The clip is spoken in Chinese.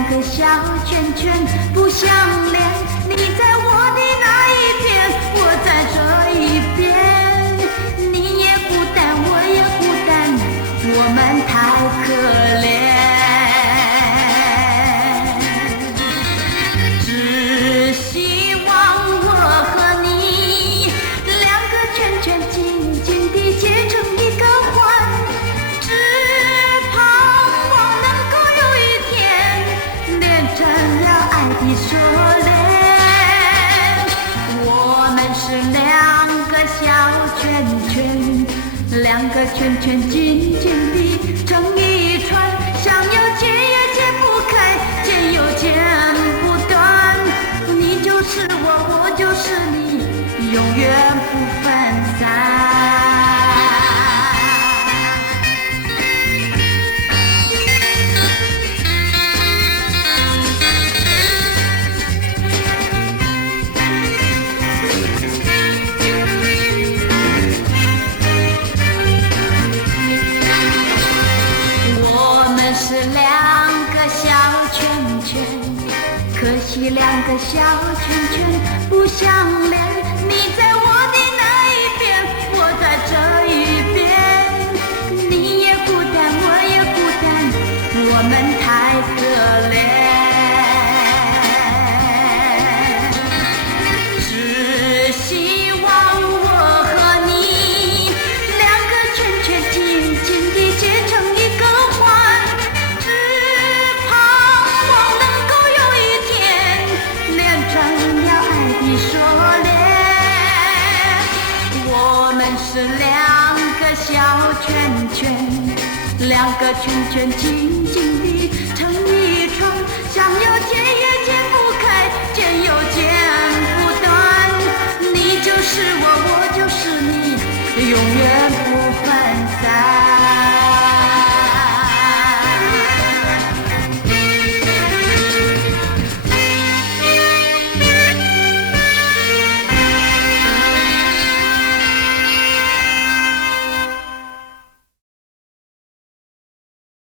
两个小圈圈不相连，你在我的那一边，我在这一边，你也孤单，我也孤单，我们太可怜。只希望我和你两个圈圈紧紧地结成一个环，只盼望能够有一天连成了爱的锁链。我们是两个小圈圈，两个圈圈紧紧地成一串，想要解也解不开，解又解不断。你就是我，我就是你，永远不分散。是两个小圈圈，可惜两个小圈圈不相连，你在我的那一边，我在这一边，你也孤单，我也孤单，我们太可怜。只希望我和你两个圈圈紧紧地结成一个环，是两个小圈圈，两个圈圈紧紧地